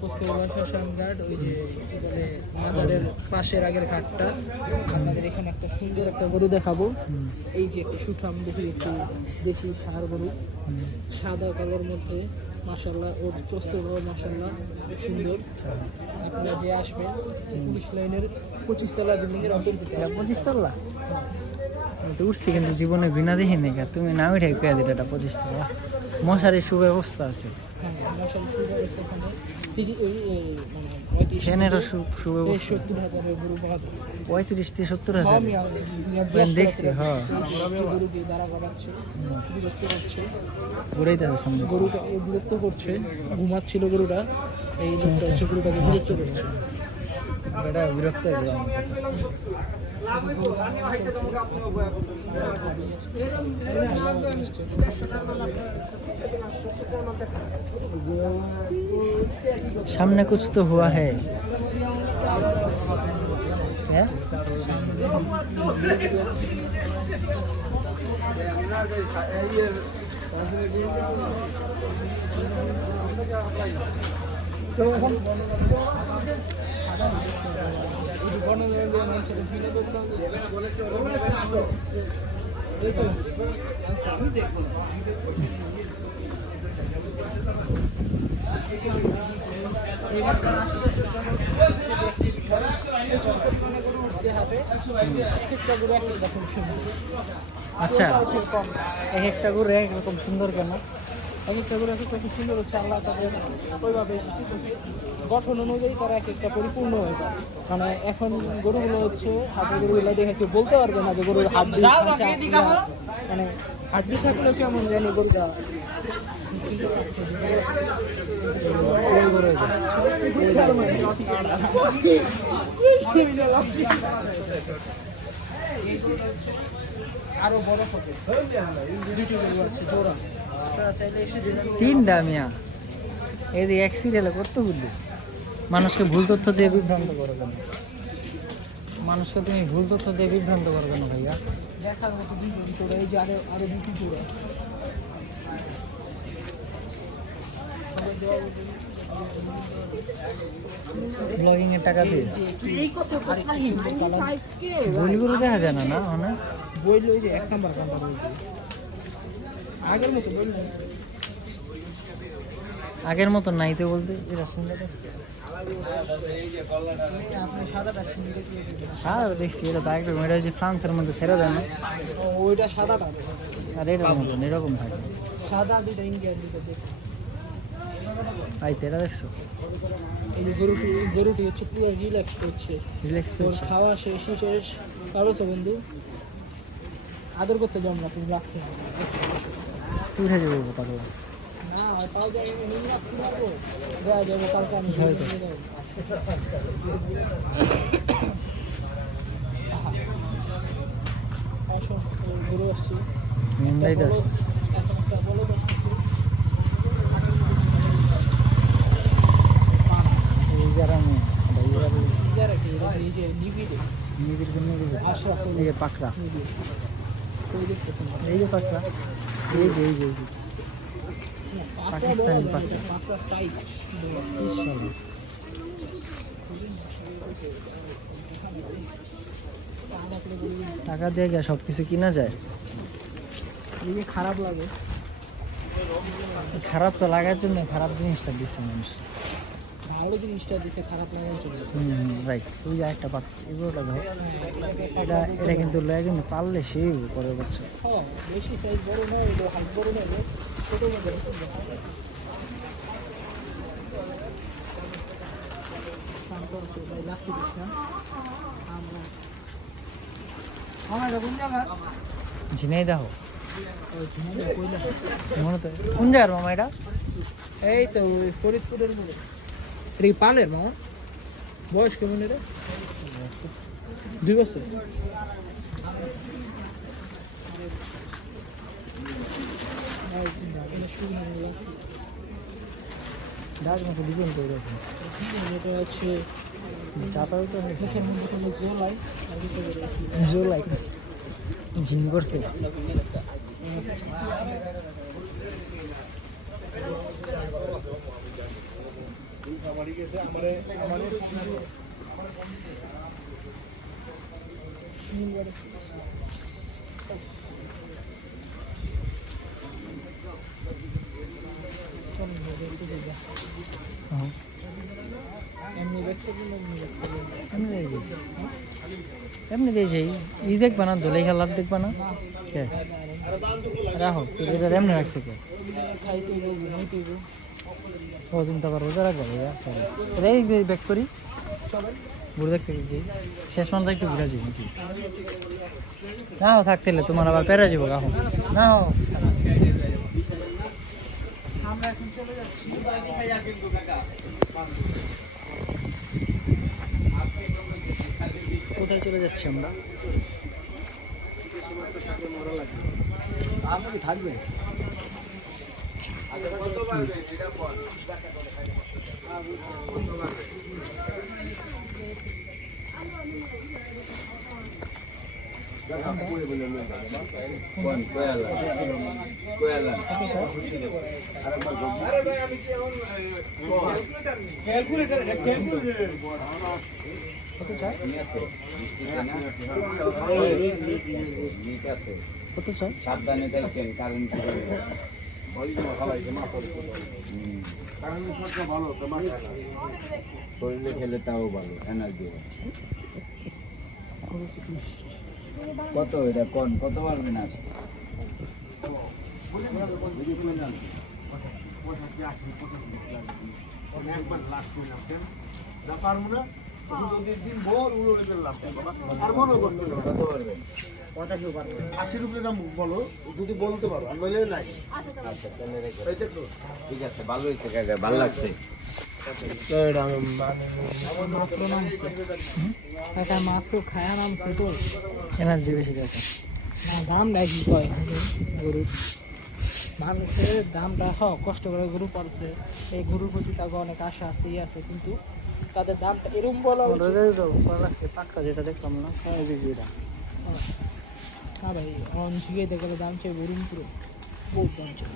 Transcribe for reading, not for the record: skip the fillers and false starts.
কস্তুরবা শ্মশান ঘাট, ওই যে কি বলে মাজারের পাশের আগের ঘাটটা। আপনাদের এখানে একটা সুন্দর একটা গরু দেখাবো। এই যে একটা সুঠাম দেখি একটু দেশি ষাঁড় গরু, সাদা কালোর মধ্যে, মাশাল্লাহ। ওর কস্তুরবা মাশাল্লাহ খুব সুন্দর। আপনারা যে আসবেন পুলিশ লাইনের 25 তলা বিল্ডিংয়ের অপোজিটে। 25 তলা তো উঠছি, কিন্তু জীবনে বিনা দেখি নাই। তুমি না উঠে পেয়ে দিলে এটা 25 তলা। মশারির সুব্যবস্থা আছে, হ্যাঁ, মশারি সুব্যবস্থা এখানে। ঠিকই মানে 35 ফ্যানেরও সুব্যবস্থা। 70,000 গরু পাওয়া যায়। 35 থেকে 70,000 দেখছি। হ্যাঁ, গরু দিয়ে দাঁড়া করাচ্ছে, বিরক্ত করছে। ঘুরেই তাদের সামনে গরুটা বিরক্ত করছে, ঘুমাচ্ছিল গরুটা। এই লোকটা হচ্ছে গরুটাকে বিরক্ত করছে। এটা বিরক্ত হয়ে গেলাম। सामने कुछ तो हुआ है। আচ্ছা, এক একটা গরু এক রকম সুন্দর কেন? এক একটা গরু এক একটা খুব সুন্দর হচ্ছে। আল্লাহ তাদের ওইভাবে গঠন অনুযায়ী তারা এক একটা পরিপূর্ণ হয়ে যায়। মানে এখন গরুগুলো হচ্ছে হাতের গরুগুলো দেখে কেউ বলতে পারবে না যে গরুর হাড্ডি, মানে হাড্ডি থাকলেও কেমন জানি গরুটা আরো বড় হবে। দুটি গরু আছে জোড়া, আপনারা চাইলে এসে তিনটা মিয়া এই যে এক সিরিয়ালে করতে বুঝলি। মানুষকে ভুল তথ্য দিয়ে বিভ্রান্ত করো কেন? মানুষকে তুমি ভুল তথ্য দিয়ে বিভ্রান্ত করো কেন ভাইয়া? দেখার মতো দুজন জোড়া, এই যে আরো দুটি জোড়া। ব্লগিং এর টাকা দিয়ে এই কথা বইগুলো দেখা যায় না না না বইল। ওই যে 1 নাম্বার কাউন্টার বই, আগের মতো বইল না। আগের মতো নাই তো বলতে। এরা সুন্দর দেখছে, আপনি সাদাটা শুনতে সাদা দেখছি। এটা তো একদম, এটা যে ফ্রান্সের মধ্যে ছেড়ে দেয় না, ওইটা সাদাটা, আর এটার মতন এরকম থাকে। সাদা দুটো ইন্ডিয়ার দুটো দেখি। আইতে এটা দেখছো? এই যে গরুটি হচ্ছে পুরো রিল্যাক্স করছে। রিল্যাক্স তোর করছে। খাওয়া শেষ পারো তো বন্ধু, আদর করতে যাও না, তুমি রাখতে হবে উঠে যাবো পাগলা। না। তাও যাই নিয়ে রাখতে পারবো, দেওয়া যাবে কালকে আমি ভয় করছে। নিয়ে যাবো। আসো, গরু আসছি। মেমরাইট আছে। এখন একটা বলদ আসতেছে। এই যারা মেয়ে ভাইয়া বলেছি যারা কি এই যে নিবিড়ে নিবিড় নিবিড় আশরাফ এই যে পাকড়া, নিবিড় কই দেখতেছেন? এই যে পাকড়া, এই যে এই যে এই যে পাকিস্তানি পাকড়া। মাত্রা সাইজ ইনশাআল্লাহ টাকা দিয়ে গিয়ে সব কিছু কিনা যায়। এই যে খারাপ লাগে। খারাপ তো লাগার জন্য খারাপ জিনিসটা দিচ্ছে মানুষ। ভালো জিনিসটা দিছে, খারাপ লাগার জন্য। রাইট। তুই যা একটা পাক এগুলোটা ধর, এটা এটা কিন্তু লাগে, কিন্তু পারলে সেই পরের বছর। হ্যাঁ, বেশি সাইজ বড় নয়, এটা হাইট বড় নয়, ছোট মধ্যে ভাই লাগতে দিস না। আমার কোন জায়গা? ঝিনাইদহ কইলা মনে তো কোন জায়গার মামা এটা? এই তো ওই ফরিদপুরের মোড়ে। এটা কি পালের মামা? বয়স কেমন এটা? 2 বছর। ডাক মতো ডিজাইন করে রাখুন। এটা হচ্ছে চাপাও তো মুখের মধ্যে কোনো জোলাই জোর লাইক জিম করছে। হ্যাঁ, এমনি দেখতে দিন এমনি দেখতে দিন এমনি দেখবি এমনি দিয়েছে ই দেখবা না দোলাই খেলার দেখবা না কে রাখো তুই এটা এমনি রাখছে কে খাইতে হইব ঘুমাইতে হইব ও তুমি তো আবার রোজা রাখবো ভাইয়া সরি এই ব্যাক করি ঘুরে দেখতে গেছি শেষ মানটা একটু ঘুরে যাই নাকি না হো থাকতে হলে তোমার আবার পেরে যাবো রাখো না হো আমরা এখন চলে যাচ্ছি কোথায় চলে যাচ্ছি আমরা আপনি থাকবেন কত চাই কত চাই সাবধানে দেখছেন কারণ শরীরে খেলে তাও ভালো এনার্জি কত এটা কোন কত পারবেন আর কত পারবেন 80 রুপির দাম বলো যদি বলতে পারো আর নইলে নাই আচ্ছা তাহলে রেখে ঠিক আছে ভালো হয়েছে কাকা ভালো লাগছে মাত্র খায়া নামছে তো এনার্জি বেশি দেখে দাম দেয় কি কয় গরুর মানুষের দামটা কষ্ট করে গরু পালছে এই গরুর প্রতি তাকে অনেক আশা আছে ই আছে কিন্তু তাদের দামটা এরম বলা উচিত। লাগছে পাক্কা যেটা দেখলাম না এই ভিডিওটা হ্যাঁ ভাই অন জিগাইতে গেলে দাম চাই গরু পুরো বহুত দাম চাই